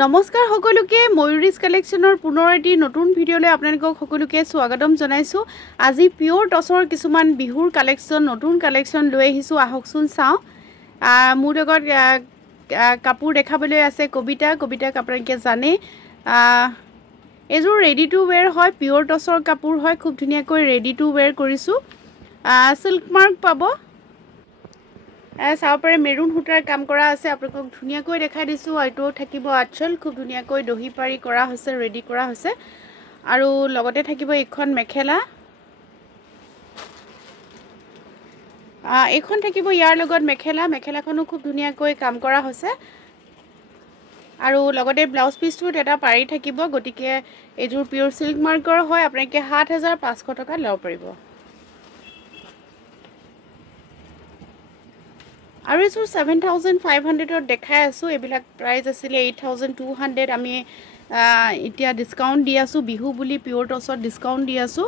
নমস্কাৰ সকলোকে ময়ূৰীজ কালেকশ্যনৰ পুনৰ এটি নতুন ভিডিঅ'লৈ আপোনালোকক সকলোকে স্বাগতম জনাইছোঁ। আজি পিওৰ টছৰ কিছুমান বিহুৰ কালেকশ্যন নতুন কালেকশ্যন লৈ আহিছোঁ, আহকচোন চাওঁ। মোৰ লগত কাপোৰ দেখাবলৈ আছে কবিতাক আপোনালোকে জানে। এযোৰ ৰেডি টু ৱেৰ হয়, পিওৰ টছৰ কাপোৰ হয়, খুব ধুনীয়াকৈ ৰেডি টু ৱেৰ কৰিছোঁ। চিল্ক মাৰ্ক পাব, চাব পাৰে মেৰুন সূতাৰ কাম কৰা আছে, আপোনালোকক ধুনীয়াকৈ দেখাই দিছোঁ। এইটো থাকিব আঁচল, খুব ধুনীয়াকৈ দহি পাৰি কৰা হৈছে, ৰেডি কৰা হৈছে। আৰু লগতে থাকিব এইখন মেখেলা, এইখন থাকিব ইয়াৰ লগত মেখেলাখনো খুব ধুনীয়াকৈ কাম কৰা হৈছে। আৰু লগতে ব্লাউজ পিচটোত এটা পাৰি থাকিব, গতিকে এইযোৰ পিওৰ চিল্ক মাৰ্কৰ হয়, আপোনালোকে ৭,৫০০ টকাত ল'ব পাৰিব। আৰু এইযোৰ 7,500ত দেখাই আছোঁ। এইবিলাক প্ৰাইচ আছিলে 8,200। আমি এতিয়া ডিছকাউণ্ট দি আছোঁ, বিহু বুলি পিওৰ টছত ডিছকাউণ্ট দি আছোঁ,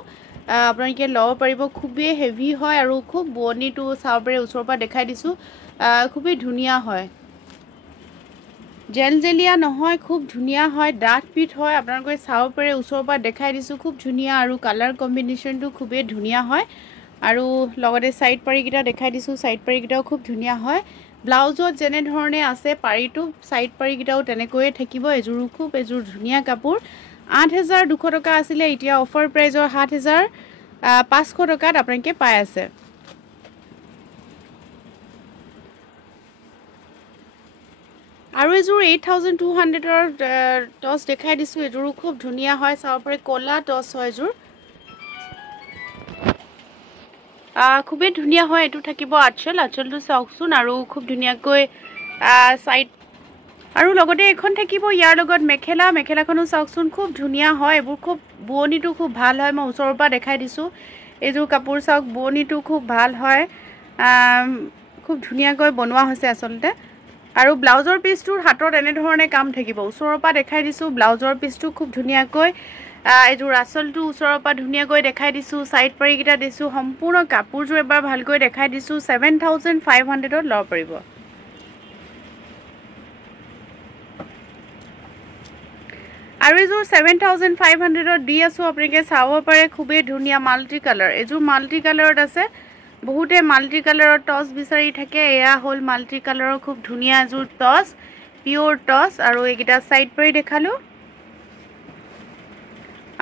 আপোনালোকে ল'ব পাৰিব। খুবেই হেভি হয় আৰু খুব বোৱনীটো চাব পাৰে, ওচৰৰ পৰা দেখাই দিছোঁ, খুবেই ধুনীয়া হয়, জেলজেলীয়া নহয়, খুব ধুনীয়া হয়, ডাঠ পিঠ হয়, আপোনালোকে চাব পাৰে, ওচৰৰ পৰা দেখাই দিছোঁ, খুব ধুনীয়া। আৰু কালাৰ কম্বিনেশ্যনটো খুবেই ধুনীয়া হয়। আৰু লগতে ছাইড পাৰিকেইটা দেখাই দিছোঁ, ছাইড পাৰিকেইটাও খুব ধুনীয়া হয়। ব্লাউজত যেনেধৰণে আছে পাৰিটো, ছাইড পাৰিকেইটাও তেনেকৈয়ে থাকিব। এযোৰ ধুনীয়া কাপোৰ। 8,200 টকা আছিলে, এতিয়া অফাৰ প্ৰাইজৰ 7,500 টকাত আপোনালোকে পাই আছে। আৰু এযোৰ 8,200ৰ টছ দেখাই দিছোঁ, এযোৰো খুব ধুনীয়া হয়, চাব পাৰে ক'লা টছ হয় এযোৰ, খুবেই ধুনীয়া হয়। এইটো থাকিব আঁচলটো চাওকচোন, আৰু খুব ধুনীয়াকৈ ছাইড। আৰু লগতে এইখন থাকিব ইয়াৰ লগত মেখেলাখনো চাওকচোন, খুব ধুনীয়া হয়। এইবোৰ খুব বোৱনীটো খুব ভাল হয়, মই ওচৰৰ পৰা দেখাই দিছোঁ। এইযোৰ কাপোৰ চাওক, বোৱনীটো খুব ভাল হয়, খুব ধুনীয়াকৈ বনোৱা হৈছে আচলতে। আৰু ব্লাউজৰ পিচটোৰ হাতত এনেধৰণে কাম থাকিব, ওচৰৰ পৰা দেখাই দিছোঁ। ব্লাউজৰ পিচটো খুব ধুনীয়াকৈ, এইযোৰ আঁচলটো ওচৰৰ পৰা ধুনীয়াকৈ দেখাই দিছোঁ, ছাইড পাৰিকেইটা দিছোঁ, সম্পূৰ্ণ কাপোৰযোৰ এবাৰ ভালকৈ দেখাই দিছোঁ। 7,500ত ল'ব পাৰিব। আৰু এযোৰ 7,500ত দি আছোঁ, আপোনালোকে চাব পাৰে, খুবেই ধুনীয়া মাল্টি কালাৰ। এযোৰ মাল্টি কালাৰত আছে, বহুতে মাল্টি কালাৰৰ টছ বিচাৰি থাকে, এয়া হ'ল মাল্টি কালাৰৰ খুব ধুনীয়া এযোৰ টছ, পিয়'ৰ টছ। আৰু এইকেইটা ছাইড পাৰি দেখালোঁ।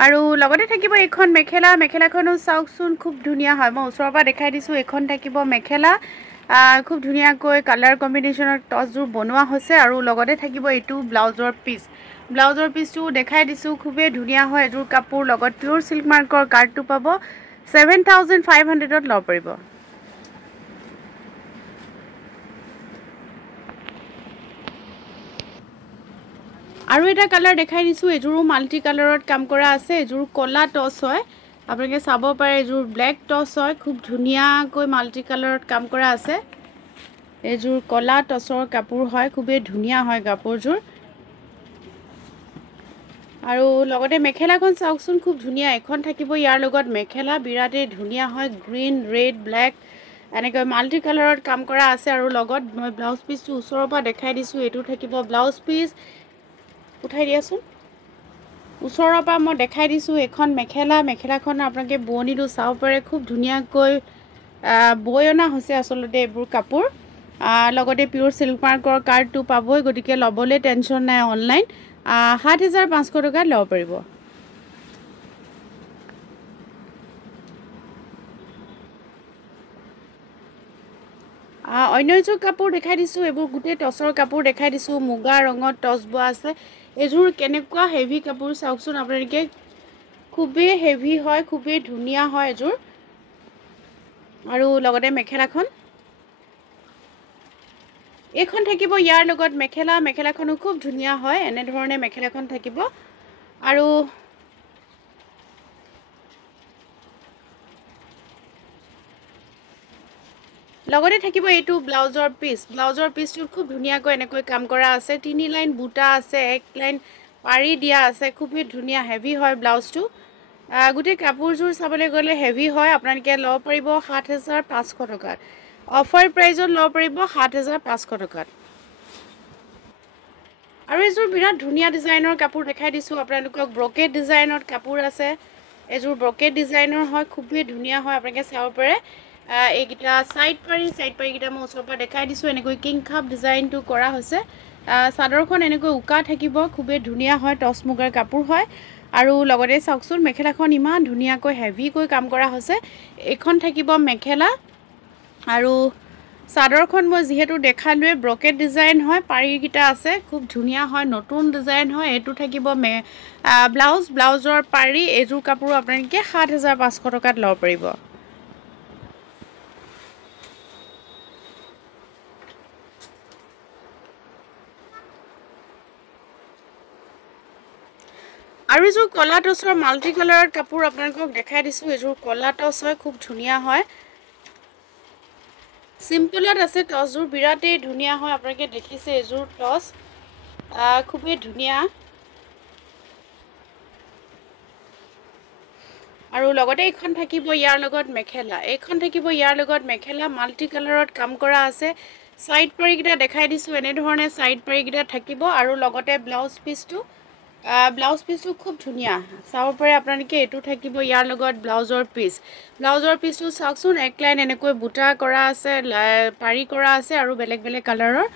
আৰু লগতে থাকিব এইখন মেখেলাখনো চাওকচোন, খুব ধুনীয়া হয়, মই ওচৰৰ পৰা দেখাই দিছোঁ। এইখন থাকিব মেখেলা, খুব ধুনীয়াকৈ কালাৰ কম্বিনেশ্যনৰ টছযোৰ বনোৱা হৈছে। আৰু লগতে থাকিব এইটো ব্লাউজৰ পিচটো দেখাই দিছোঁ, খুবেই ধুনীয়া হয় এযোৰ কাপোৰ। লগত পিয়'ৰ চিল্ক মাৰ্কৰ কাৰ্ডটো পাব, 7,500ত ল'ব পাৰিব। আৰু এটা কালাৰ দেখাই দিছোঁ, এযোৰো মাল্টি কালাৰত কাম কৰা আছে, এযোৰ ক'লা টছ হয়, আপোনালোকে চাব পাৰে, এযোৰ ব্লেক টছ হয়, খুব ধুনীয়াকৈ মাল্টি কালাৰত কাম কৰা আছে। এযোৰ ক'লা টছৰ কাপোৰ হয়, খুবেই ধুনীয়া হয় কাপোৰযোৰ। আৰু লগতে মেখেলাখন চাওকচোন, খুব ধুনীয়া। এখন থাকিব ইয়াৰ লগত মেখেলা, বিৰাটেই ধুনীয়া হয়, গ্ৰীণ, ৰেড, ব্লেক এনেকৈ মাল্টি কালাৰত কাম কৰা আছে। আৰু লগত মই ব্লাউজ পিচটো ওচৰৰ পৰা দেখাই দিছোঁ, এইটো থাকিব ব্লাউজ পিচ, উঠাই দিয়াচোন, ওচৰৰ পৰা মই দেখাই দিছোঁ। এখন মেখেলাখন আপোনালোকে বোৱনীটো চাব পাৰে, খুব ধুনীয়াকৈ বৈ অনা হৈছে আচলতে এইবোৰ কাপোৰ। লগতে পিয়'ৰ চিল্ক মাৰ্কৰ কাৰ্ডটো পাবই, গতিকে ল'বলৈ টেনশ্যন নাই। অনলাইন 7,500 টকাত ল'ব পাৰিব। অন্য এযোৰ কাপোৰ দেখাই দিছোঁ, এইবোৰ গোটেই টছৰ কাপোৰ দেখাই দিছোঁ, মুগা ৰঙত টছ বোৱা আছে। এইযোৰ কেনেকুৱা হেভি কাপোৰ চাওকচোন আপোনালোকে, খুবেই হেভি হয়, খুবেই ধুনীয়া হয় এযোৰ। আৰু লগতে মেখেলাখন, এইখন থাকিব ইয়াৰ লগত মেখেলাখনো খুব ধুনীয়া হয়, এনেধৰণে মেখেলাখন থাকিব। আৰু লগতে থাকিব এইটো ব্লাউজৰ পিচটোত খুব ধুনীয়াকৈ এনেকৈ কাম কৰা আছে, 3 লাইন বুটা আছে, 1 লাইন পাৰি দিয়া আছে, খুবেই ধুনীয়া হেভি হয় ব্লাউজটো। গোটেই কাপোৰযোৰ চাবলৈ গ'লে হেভি হয়, আপোনালোকে ল'ব পাৰিব 7,500 টকাত। অফাৰ প্ৰাইজত ল'ব পাৰিব 7,500 টকাত। আৰু এযোৰ বিৰাট ধুনীয়া ডিজাইনৰ কাপোৰ দেখাই দিছোঁ আপোনালোকক ব্ৰকেট ডিজাইনত কাপোৰ আছে এযোৰ ব্ৰকেট ডিজাইনৰ হয় খুবেই ধুনীয়া হয় আপোনালোকে চাব পাৰে এইকেইটা সাইড পাৰিকেইটা মই ওচৰৰ পৰা দেখাই দিছোঁ এনেকৈ কিং খাপ ডিজাইনটো কৰা হৈছে চাদৰখন এনেকৈ উকা থাকিব খুবেই ধুনীয়া হয় টচ মুগাৰ কাপোৰ হয় আৰু লগতে চাওকচোন মেখেলাখন ইমান ধুনীয়াকৈ হেভিকৈ কাম কৰা হৈছে এইখন থাকিব মেখেলা আৰু চাদৰখন মই যেহেতু দেখালোৱে ব্ৰকেট ডিজাইন হয় পাৰিকেইটা আছে খুব ধুনীয়া হয় নতুন ডিজাইন হয় এটো থাকিব ব্লাউজৰ পাৰি এযোৰ কাপোৰ আপোনালোকে ৭৫০০ টকাত লব পাৰিব আৰু এযোৰ কলা টচৰ মাল্টি কালাৰৰ কাপোৰ আপোনালোকক দেখাই দিছোঁ এযোৰ কলা টচ হয় খুব ধুনীয়া হয় সিম্পলত আছে টচযোৰ বিৰাটেই ধুনীয়া হয় আপোনালোকে দেখিছে এযোৰ টচ খুবেই ধুনীয়া আৰু লগতে এইখন থাকিব ইয়াৰ লগত মেখেলা মাল্টি কালাৰত কাম কৰা আছে সাইড পাৰিকেইটা দেখাই দিছোঁ এনে ধৰণে সাইড পাৰিকেইটা থাকিব আৰু লগতে ব্লাউজ পিসটো খুব ধুনীয়া চাব পাৰে আপোনালোকে এটো থাকিব ইয়াৰ লগত ব্লাউজৰ পিসটো চাওকচোন এক লাইন এনেকৈ বুটা কৰা আছে পাৰি কৰা আছে আৰু বেলেগ বেলেগ কালাৰৰ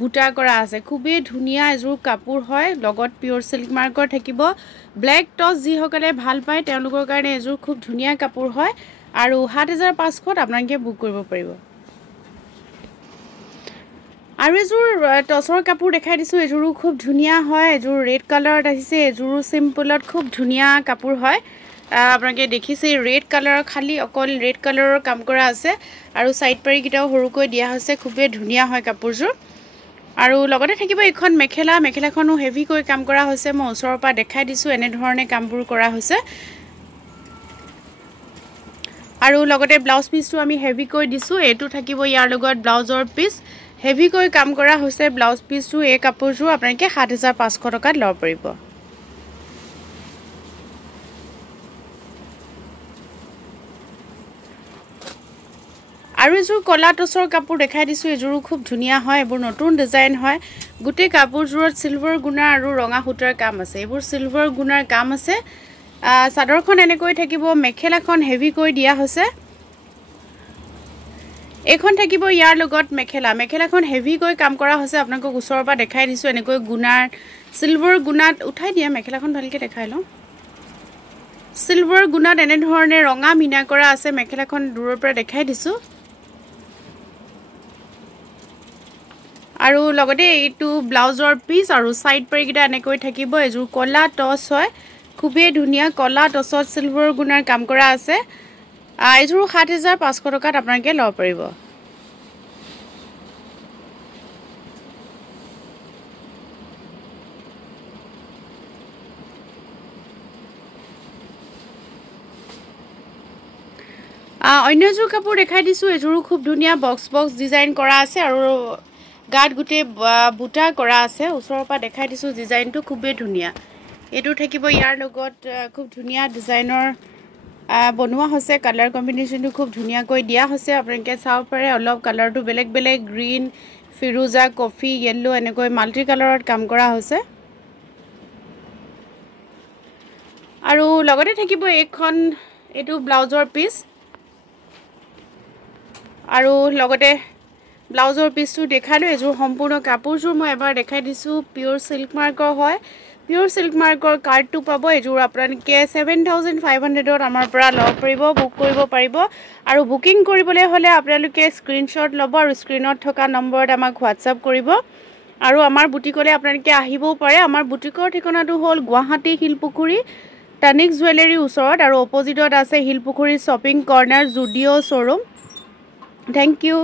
বুটা কৰা আছে খুবেই ধুনীয়া এযোৰ কাপোৰ হয় লগত পিওৰ সিল্ক মাৰ্কৰ থাকিব ব্ল্যাক টচ যি সকলে ভাল পায় তেওঁলোকৰ কাৰণে এযোৰ খুব ধুনীয়া কাপোৰ হয় আৰু ৭৫০০ত আপোনালোকে বুক কৰিব পাৰিব আৰু এযোৰ টচৰ কাপোৰ দেখাই দিছোঁ এযোৰো খুব ধুনীয়া হয় এযোৰ ৰেড কালাৰত আহিছে এযোৰো সিম্পলত খুব ধুনীয়া কাপোৰ হয় আপোনালোকে দেখিছে ৰেড কালাৰৰ খালি অকল ৰেড কালাৰৰ কাম কৰা আছে আৰু সাইড পাৰিকেইটাও সৰুকৈ দিয়া হৈছে খুবেই ধুনীয়া হয় কাপোৰযোৰ আৰু লগতে থাকিব এখন মেখেলাখনো হেভিকৈ কাম কৰা হৈছে মই ওচৰৰ পৰা দেখাই দিছোঁ এনে ধৰণে কামবোৰ কৰা হৈছে আৰু লগতে ব্লাউজ পিসটো আমি হেভিকৈ দিছোঁ এটো থাকিব ইয়াৰ লগত ব্লাউজৰ পিস হেভিকৈ কাম কৰা হৈছে ব্লাউজ পিসটো এই কাপোৰযোৰ আপোনালোকে ৭৫০০ টকাত লব পাৰিব আৰু এযোৰ কলা টচৰ কাপোৰ দেখাই দিছোঁ এযোৰো খুব ধুনীয়া হয় এবোৰ নতুন ডিজাইন হয় গুটে কাপোৰযোৰত সিলভাৰ গুণা আৰু ৰঙা সূতাৰ কাম আছে এবোৰ সিলভাৰ গুণাৰ কাম আছে চাদৰখন এনেকৈ থাকিব মেখেলাখন হেভিকৈ দিয়া হৈছে এখন থাকিব ইয়াৰ লগত মেখেলাখন হেভিকৈ কাম কৰা হৈছে আপোনালোকক ওচৰৰ পৰা দেখাই দিছোঁ এনেকৈ গুণাৰ সিলভাৰ গুণাত উঠাই দিয়া মেখেলাখন ভালকৈ দেখাই লওঁ সিলভাৰ গুণাত এনে ধৰণে ৰঙা মিনা কৰা আছে মেখেলাখন দূৰৰ পৰা দেখাই দিছোঁ আৰু লগতে এইটো ব্লাউজৰ পিস আৰু সাইড পাৰিকেইটা এনেকৈ থাকিব এযোৰ কলা টচ হয় খুবেই ধুনীয়া কলা টচত সিলভাৰ গুণাৰ কাম কৰা আছে এযোৰ ৭৫০০ টকাত আপোনালোকে লব পাৰিব অন্য এযোৰ কাপোৰ দেখাই দিছোঁ এযোৰো খুব ধুনীয়া বক্স ডিজাইন কৰা আছে আৰু গাত গুটে বুটা কৰা আছে ওচৰৰ পৰা দেখাই দিছোঁ ডিজাইনটো খুবেই ধুনীয়া এটো থাকিব ইয়াৰ লগত খুব ধুনীয়া ডিজাইনৰ বনোৱা হৈছে কালাৰ কম্বিনেশনটো খুব ধুনীয়াকৈ দিয়া হৈছে আপোনালোকে চাব পাৰে অলপ কালাৰটো বেলেগ বেলেগ গ্ৰীন ফিৰোজা কফি ইয়েলো এনেকৈ মাল্টি কালাৰত কাম কৰা হৈছে আৰু লগতে থাকিব এইটো ব্লাউজৰ পিস আৰু লগতে ব্লাউজৰ পিসটো দেখালো এযোৰ সম্পূৰ্ণ কাপোৰযোৰ মই এবাৰ দেখাই দিছোঁ পিওৰ সিল্ক মাৰ্কৰ হয় পিওৰ সিল্ক মাৰ্কৰ কাৰ্ডটো পাব এযোৰ আপোনালোকে ৭৫০০ত আমাৰ পৰা লব পাৰিব বুক কৰিব পাৰিব আৰু বুকিং কৰিবলৈ হলে আপোনালোকে স্ক্ৰিনশ্বট ল'ব আৰু স্ক্ৰিনত থকা নম্বৰত আমাক হোৱাটসএপ কৰিব আৰু আমাৰ বুটিকলে আপোনালোকে আহিবও পাৰে আমাৰ বুটিকৰ ঠিকনাটো হ'ল গুৱাহাটী হিলপুখুৰী টানিক জুৱেলাৰী ওচৰত আৰু অপজিটত আছে Hilpukhuri shopping corner Zudio showroom Thank you.